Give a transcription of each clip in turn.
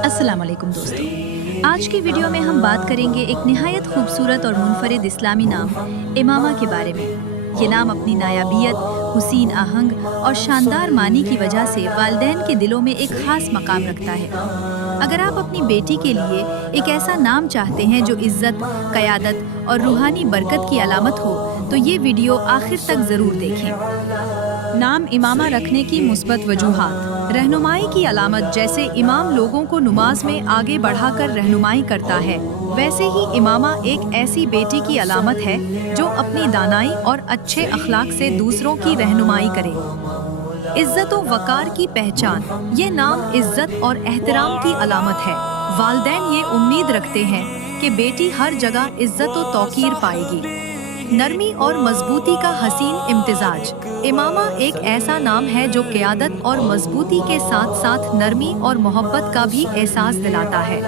अस्सलाम वालेकुम दोस्तों, आज की वीडियो में हम बात करेंगे एक निहायत खूबसूरत और मुनफरिद इस्लामी नाम इमामा के बारे में। ये नाम अपनी नायाबियत, हुसीन आहंग और शानदार मानी की वजह से वालिदैन के दिलों में एक ख़ास मकाम रखता है। अगर आप अपनी बेटी के लिए एक ऐसा नाम चाहते हैं जो इज़्ज़त, क़यादत और रूहानी बरकत की अलामत हो, तो ये वीडियो आखिर तक ज़रूर देखें। नाम इमामा रखने की मुस्बत वजूहात। रहनुमाई की अलामत। जैसे इमाम लोगों को नमाज में आगे बढ़ाकर रहनुमाई करता है, वैसे ही इमामा एक ऐसी बेटी की अलामत है जो अपनी दानाई और अच्छे अखलाक से दूसरों की रहनुमाई करे। इज़्ज़त व वक़ार की पहचान। ये नाम इज़्ज़त और एहतराम की अलामत है। वालिदैन ये उम्मीद रखते हैं कि बेटी हर जगह इज़्ज़त व तौक़ीर पाएगी। नरमी और मजबूती का हसीन इम्तिजाज। इमामा एक ऐसा नाम है जो क़यादत और मजबूती के साथ साथ नरमी और मोहब्बत का भी एहसास दिलाता है।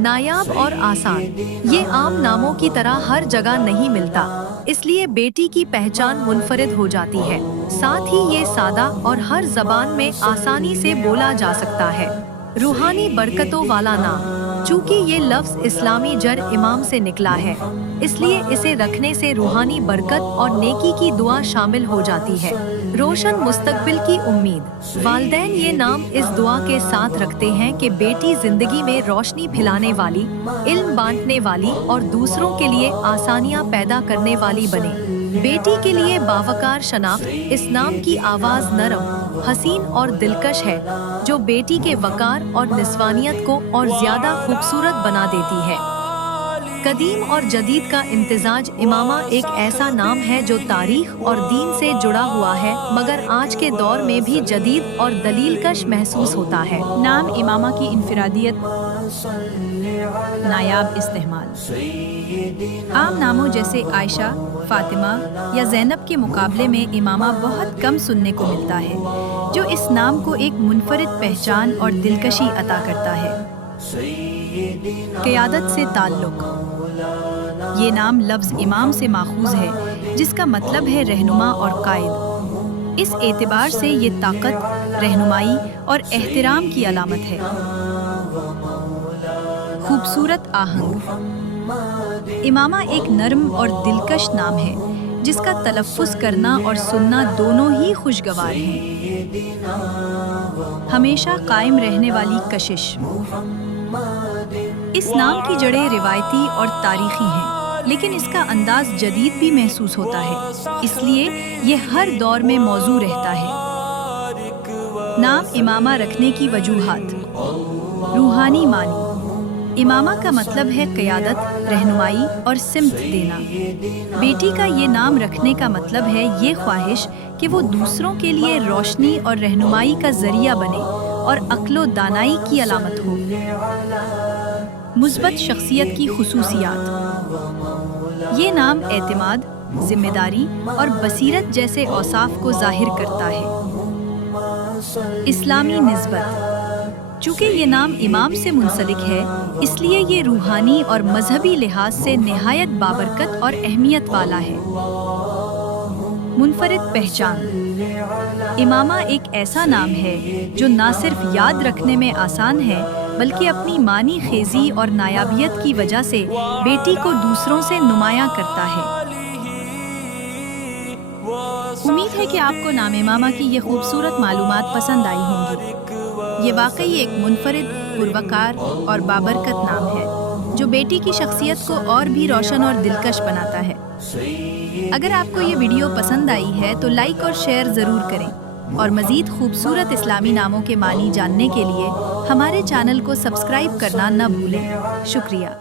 नायाब और आसान। ये आम नामों की तरह हर जगह नहीं मिलता, इसलिए बेटी की पहचान मुनफरिद हो जाती है। साथ ही ये सादा और हर ज़बान में आसानी से बोला जा सकता है। रूहानी बरकतों वाला नाम। चूँकि ये लफ्ज़ इस्लामी जड़ इमाम से निकला है, इसलिए इसे रखने से रूहानी बरकत और नेकी की दुआ शामिल हो जाती है। रोशन मुस्तकबिल की उम्मीद। वालिदैन ये नाम इस दुआ के साथ रखते हैं कि बेटी जिंदगी में रोशनी फैलाने वाली, इल्म बांटने वाली और दूसरों के लिए आसानियाँ पैदा करने वाली बने। बेटी के लिए बावकार शनाख्त। इस नाम की आवाज़ नरम, हसीन और दिलकश है, जो बेटी के वकार और निस्वानियत को और ज़्यादा खूबसूरत बना देती है। कदीम और जदीद का इम्तिजाज। इमामा एक ऐसा नाम है जो तारीख और दीन से जुड़ा हुआ है, मगर आज के दौर में भी जदीद और दलीलकश महसूस होता है। नाम इमामा की इनफरादियत। नायाब इस्तेमाल। आम नामों जैसे आयशा, फातिमा या ज़ैनब के मुकाबले में इमामा बहुत कम सुनने को मिलता है, जो इस नाम को एक मुनफरिद पहचान और दिलकशी अता करता है। क़यादत से ताल्लुक़। ये नाम लफ्ज़ इमाम से माखूज़ है, जिसका मतलब है रहनुमा और कायद। इस एतबार से ये ताकत, रहनुमाई और एहतराम की अलामत है। खूबसूरत आहंग। इमामा एक नरम और दिलकश नाम है, जिसका तलफ़्फ़ुज़ करना और सुनना दोनों ही खुशगवार हैं। हमेशा कायम रहने वाली कशिश। इस नाम की जड़ें रिवायती और तारीख़ी हैं, लेकिन इसका अंदाज़ जदीद भी महसूस होता है, इसलिए ये हर दौर में मौजू रहता है। नाम इमामा रखने की वजूहात। रूहानी मानी। इमामा का मतलब है क़यादत, रहनुमाई और सिमत देना। बेटी का ये नाम रखने का मतलब है ये ख्वाहिश कि वो दूसरों के लिए रोशनी और रहनुमाई का ज़रिया बने और अक्लो दानाई की अलामत हो। मुस्बत शख्सियत की खुसूसियात। ये नाम एतमाद, ज़िम्मेदारी और बसीरत जैसे औसाफ को ज़ाहिर करता है। इस्लामी निस्बत। चूँकि ये नाम इमाम से मुंसलिक है, इसलिए ये रूहानी और मजहबी लिहाज से निहायत बाबरकत और अहमियत वाला है। मुनफरिद पहचान। इमामा एक ऐसा नाम है जो ना सिर्फ याद रखने में आसान है, बल्कि अपनी मानी खेजी और नायाबियत की वजह से बेटी को दूसरों से नुमायां करता है। उम्मीद है कि आपको नाम इमामा की ये खूबसूरत मालूमात पसंद आई होंगी। ये वाकई एक मुनफरिद, पुरवकार और बाबरकत नाम है, जो बेटी की शख्सियत को और भी रोशन और दिलकश बनाता है। अगर आपको ये वीडियो पसंद आई है तो लाइक और शेयर ज़रूर करें, और मज़ीद खूबसूरत इस्लामी नामों के मानी जानने के लिए हमारे चैनल को सब्सक्राइब करना न भूलें। शुक्रिया।